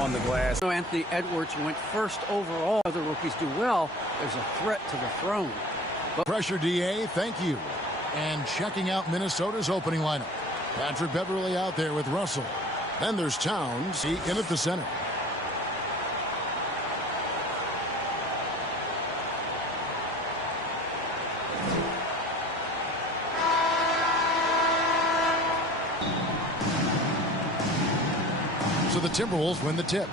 on the glass. Anthony Edwards went first overall. Other rookies do well. There's a threat to the throne. Pressure DA, thank you. And checking out Minnesota's opening lineup. Patrick Beverley out there with Russell. Then there's Towns in at the center. So the Timberwolves win the tip.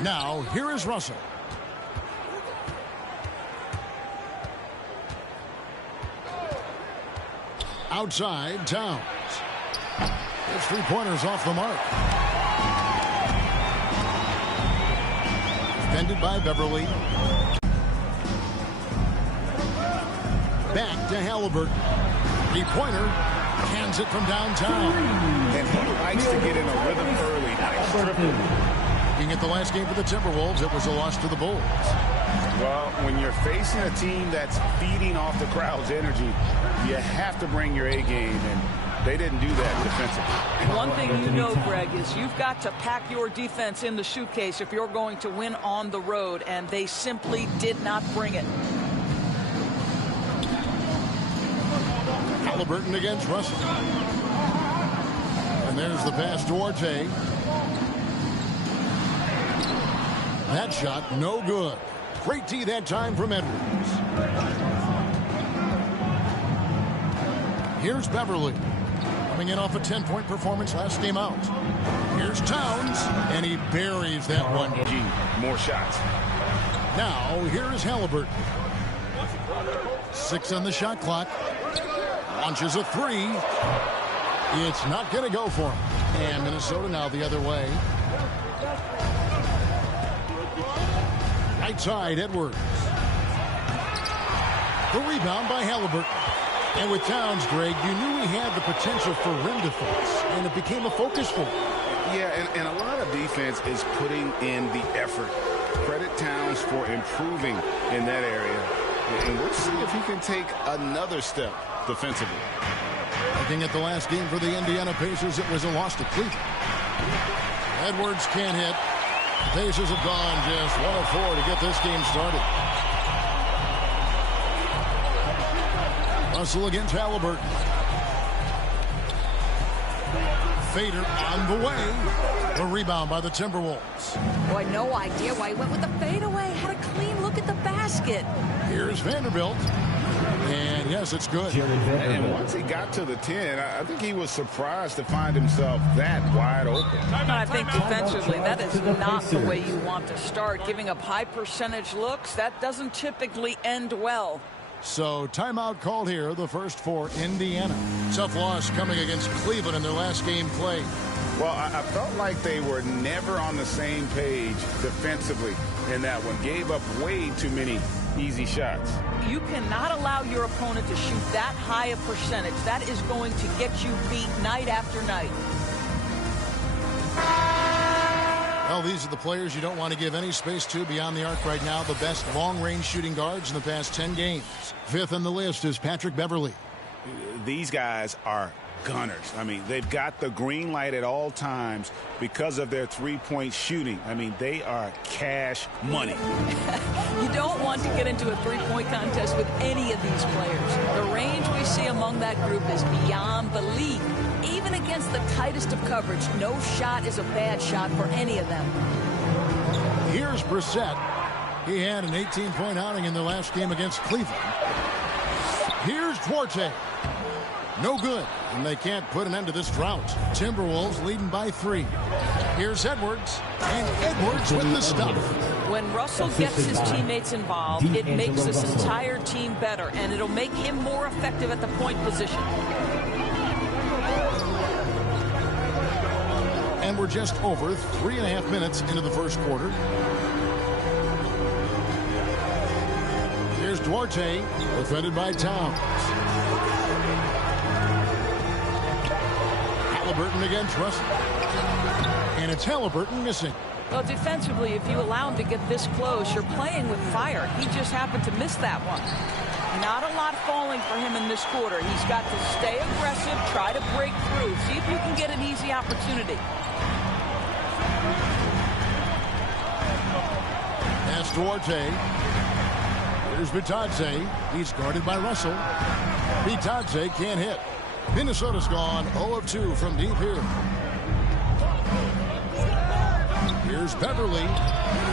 Now, here is Russell. Outside, Towns. His three-pointers off the mark. Defended by Beverley. Back to Halliburton. Three-pointer. Hands it from downtown. And he likes to get in a rhythm early. Nice triple. Looking at the last game for the Timberwolves, it was a loss to the Bulls. Well, when you're facing a team that's feeding off the crowd's energy, you have to bring your A game, and they didn't do that defensively. One thing you know, Greg, is you've got to pack your defense in the suitcase if you're going to win on the road, and they simply did not bring it. Halliburton against Russell. And there's the pass to Duarte. That shot, no good. Great D that time from Edwards. Here's Beverley. Coming in off a 10-point performance last game out. Here's Towns, and he buries that one. More shots. Now, here is Halliburton. 6 on the shot clock. Launches a three. It's not going to go for him. And Minnesota now the other way. Right side, Edwards. The rebound by Halliburton. And with Towns, Greg, you knew he had the potential for rim defense, and it became a focus for him. Yeah, and a lot of defense is putting in the effort. Credit Towns for improving in that area. And we'll see if he can take another step defensively. Looking at the last game for the Indiana Pacers, it was a loss to Cleveland. Edwards can't hit. Pacers have gone just 1 of 4 to get this game started. Russell against Halliburton. Fader on the way. The rebound by the Timberwolves. Boy, no idea why he went with the fadeaway. Had a clean look at the basket. Here's Vanderbilt. And yes, it's good. And once he got to the 10, I think he was surprised to find himself that wide open. I think defensively, that is not the way you want to start. Giving up high percentage looks, that doesn't typically end well. So timeout called here, the first for Indiana. Tough loss coming against Cleveland in their last game played. Well, I felt like they were never on the same page defensively in that one. Gave up way too many easy shots. You cannot allow your opponent to shoot that high a percentage. That is going to get you beat night after night. Well, these are the players you don't want to give any space to beyond the arc right now. The best long-range shooting guards in the past 10 games. Fifth on the list is Patrick Beverley. These guys are gunners. I mean, they've got the green light at all times because of their three-point shooting. I mean, they are cash money. You don't want to get into a three-point contest with any of these players. The range we see among that group is beyond belief. Even against the tightest of coverage, no shot is a bad shot for any of them. Here's Brissett. He had an 18-point outing in the last game against Cleveland. Here's Duarte. No good, and they can't put an end to this drought. Timberwolves leading by 3. Here's Edwards, and Edwards with the stuff. When Russell gets his teammates involved, it makes this entire team better, and it'll make him more effective at the point position. And we're just over 3.5 minutes into the first quarter. Here's Duarte, defended by Towns. Halliburton against Russell. And it's Halliburton missing. Well, defensively, if you allow him to get this close, you're playing with fire. He just happened to miss that one. Not a lot falling for him in this quarter. He's got to stay aggressive, try to break through, see if you can get an easy opportunity. Pass Duarte. Here's Bitadze. He's guarded by Russell. Bitadze can't hit. Minnesota's gone 0 of 2 from deep here. Here's Beverly.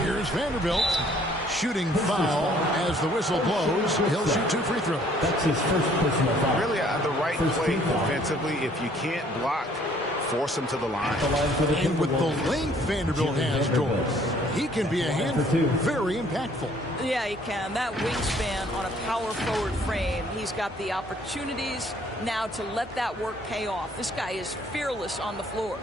Here's Vanderbilt. Shooting foul as the whistle blows. He'll shoot 2 free throws. That's his first personal foul. Really, the right play defensively. If you can't block, force him to the line. And with the length Vanderbilt has, George, he can be a handful. Very impactful. Yeah, he can. That wingspan on a power forward frame, he's got the opportunities now to let that work pay off. This guy is fearless on the floor.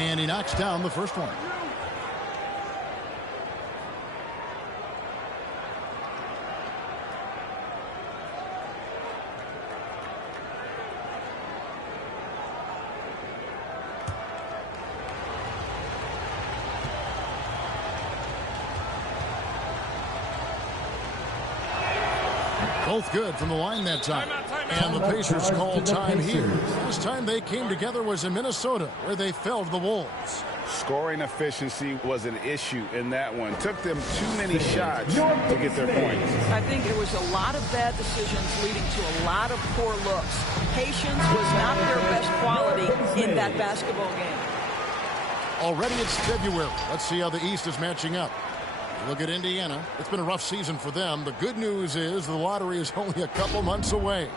And he knocks down the first one. Both good from the line that time. And the Pacers called time here. This time they came together was in Minnesota, where they fell to the Wolves. Scoring efficiency was an issue in that one. Took them too many shots to get their points. I think there was a lot of bad decisions leading to a lot of poor looks. Patience was not their best quality in that basketball game. Already it's February. Let's see how the East is matching up. Look at Indiana. It's been a rough season for them. The good news is the lottery is only a couple months away.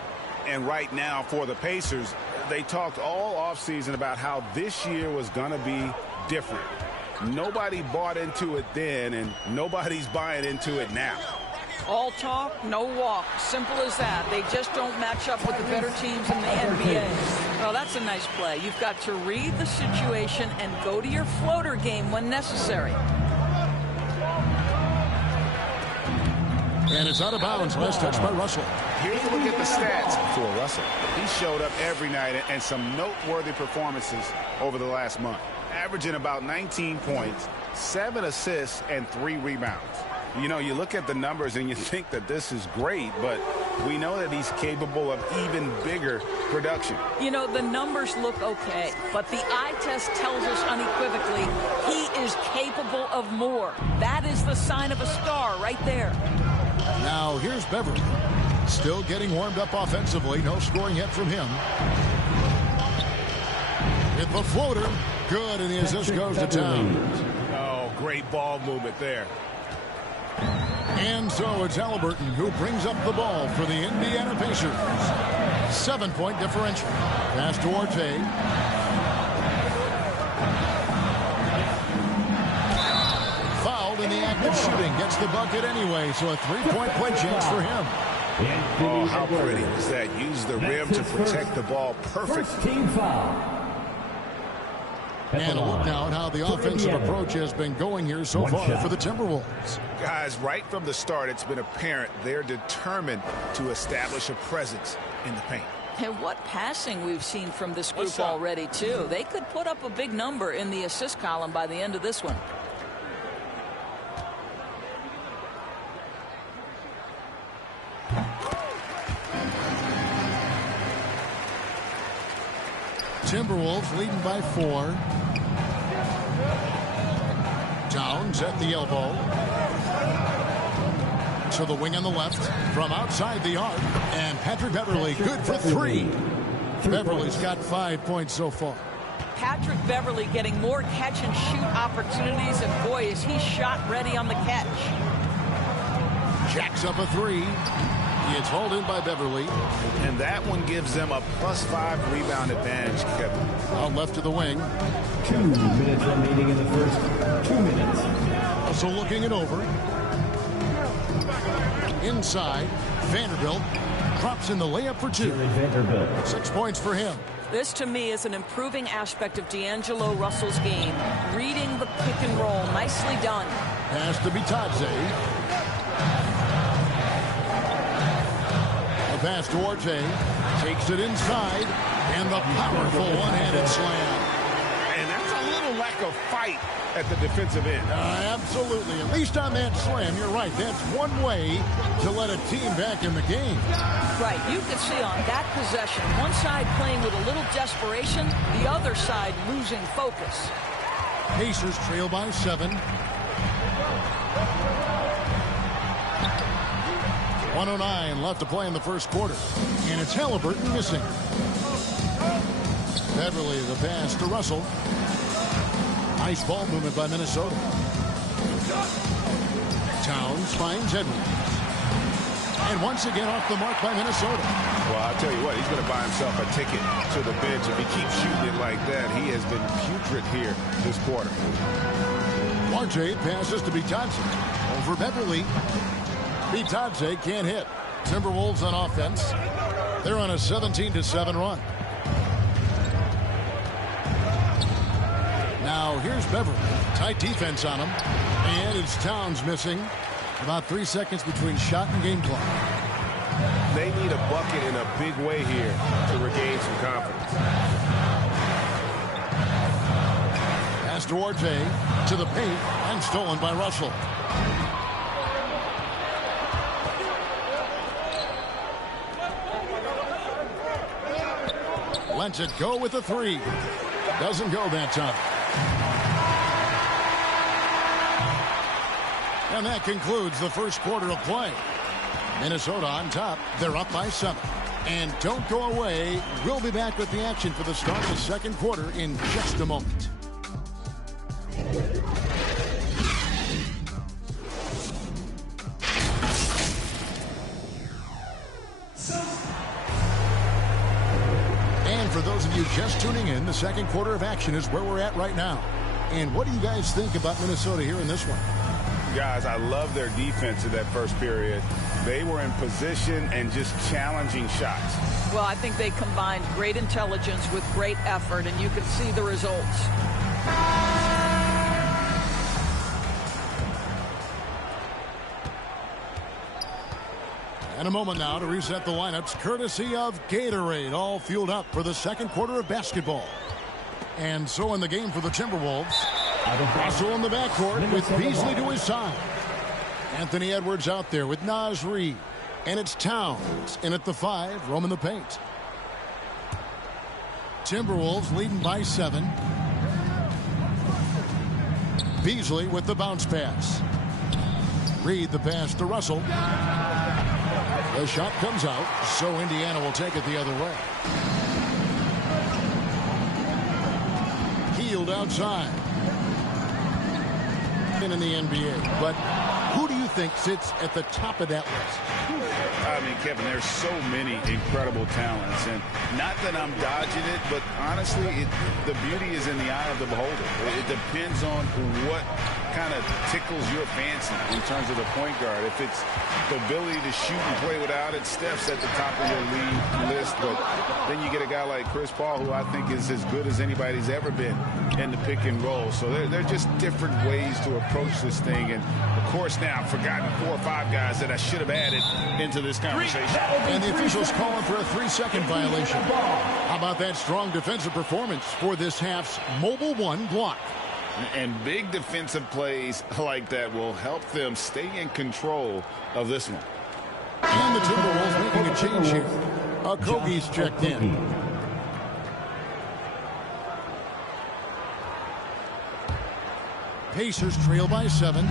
And right now for the Pacers, they talked all offseason about how this year was going to be different. Nobody bought into it then, and nobody's buying into it now. All talk, no walk. Simple as that. They just don't match up with the better teams in the NBA. Well, that's a nice play. You've got to read the situation and go to your floater game when necessary. And it's out of bounds. Last touch by Russell. Here's a look at the stats for Russell. He showed up every night and some noteworthy performances over the last month. Averaging about 19 points, 7 assists, and 3 rebounds. You know, you look at the numbers and you think that this is great, but we know that he's capable of even bigger production. You know, the numbers look okay, but the eye test tells us unequivocally he is capable of more. That is the sign of a star right there. Now here's Beverly. Still getting warmed up offensively. No scoring yet from him. With the floater. Good, and the assist goes to town. Oh, great ball movement there. And so it's Halliburton who brings up the ball for the Indiana Pacers. 7-point differential. Pass to Duarte. Fouled in the act of shooting. Gets the bucket anyway, so a 3-point play chance for him. Oh, how pretty was that? Use the rim to protect the ball perfectly. Team foul. And a look now at how the offensive approach has been going here so far for the Timberwolves. Guys, right from the start, it's been apparent they're determined to establish a presence in the paint. And what passing we've seen from this group already, too. They could put up a big number in the assist column by the end of this one. Timberwolves leading by 4. Towns at the elbow. To the wing on the left. From outside the arc. And Patrick Beverly good for 3. Beverly's got 5 points so far. Patrick Beverly getting more catch and shoot opportunities. And boy, is he shot ready on the catch. Jacks up a 3. It's hauled in by Beverly. And that one gives them a +5 rebound advantage, Kevin. Out left to the wing. 2 minutes remaining in the first. 2 minutes. Also looking it over. Inside. Vanderbilt drops in the layup for 2. Vanderbilt. 6 points for him. This, to me, is an improving aspect of D'Angelo Russell's game. Reading the pick and roll. Nicely done. Pass to Bitadze. Pass to Duarte, takes it inside, and the powerful one-handed slam. little lack of fight at the defensive end. Absolutely. At least on that slam, you're right. That's one way to let a team back in the game. Right. You can see on that possession, one side playing with a little desperation, the other side losing focus. Pacers trail by 7. 1:09 left to play in the first quarter. And it's Halliburton missing. Beverly, the pass to Russell. Nice ball movement by Minnesota. Towns finds Edwards. And once again off the mark by Minnesota. Well, I'll tell you what, he's going to buy himself a ticket to the bench. If he keeps shooting it like that, he has been putrid here this quarter. Duarte passes to Bitadze. Over Beverly. Bitadze can't hit. Timberwolves on offense. They're on a 17-7 run. Now here's Beverly. Tight defense on him. And it's Towns missing. About 3 seconds between shot and game clock. They need a bucket in a big way here to regain some confidence. Pass to Duarte to the paint and stolen by Russell. Lets it go with a 3. Doesn't go that time. And that concludes the first quarter of play. Minnesota on top. They're up by 7. And don't go away. We'll be back with the action for the start of the second quarter in just a moment. And for those of you just tuning in, the second quarter of action is where we're at right now. And what do you guys think about Minnesota here in this one? Guys, I love their defense in that first period. They were in position and just challenging shots. Well, I think they combined great intelligence with great effort, and you can see the results. And a moment now to reset the lineups, courtesy of Gatorade, all fueled up for the second quarter of basketball. And so in the game for the Timberwolves, Russell in the backcourt with Beasley to his side. Anthony Edwards out there with Naz Reid. And it's Towns in at the 5, roaming the paint. Timberwolves leading by 7. Beasley with the bounce pass. Reid the pass to Russell. The shot comes out, so Indiana will take it the other way. Healed outside. In the NBA, but who do you think sits at the top of that list? I mean, Kevin, there's so many incredible talents, and not that I'm dodging it, but honestly, the beauty is in the eye of the beholder. It depends on what kind of tickles your fancy in terms of the point guard. If it's the ability to shoot and play without it, Steph's at the top of your league list, but then you get a guy like Chris Paul, who I think is as good as anybody's ever been in the pick and roll. So they're just different ways to approach this thing, and of course now I've forgotten 4 or 5 guys that I should have added into this conversation. And the officials calling for a 3-second violation. How about that strong defensive performance for this half's Mobile 1 block? And big defensive plays like that will help them stay in control of this one. And the Timberwolves making a change here. Okogie's checked in. Pacers trail by 7.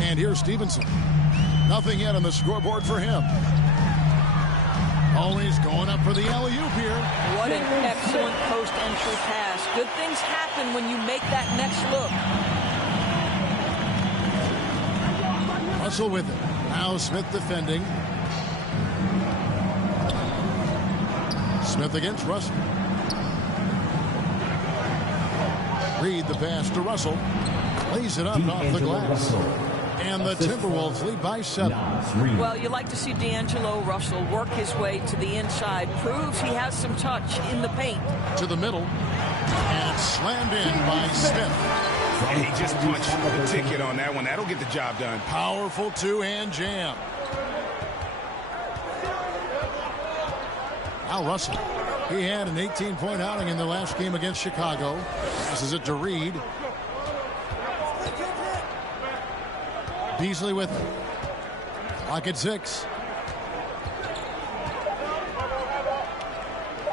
And here's Stevenson. Nothing yet on the scoreboard for him. Always going up for the alley-oop here. What an excellent post-entry pass. Good things happen when you make that next look. Russell with it. Now Smith defending. Smith against Russell. Reid the pass to Russell. Lays it up off the glass. And the Timberwolves lead by 7. Well, you like to see D'Angelo Russell work his way to the inside. Proves he has some touch in the paint. To the middle. And slammed in by Smith. And he just punched the ticket on that one. That'll get the job done. Powerful two-hand jam. Now Russell. He had an 18-point outing in the last game against Chicago. This is it to Reed. Beasley with it. Clock at 6.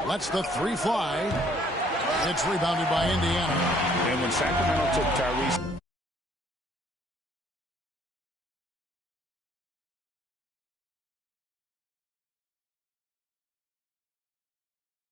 Lets the 3 fly. It's rebounded by Indiana. And when Sacramento took Tyrese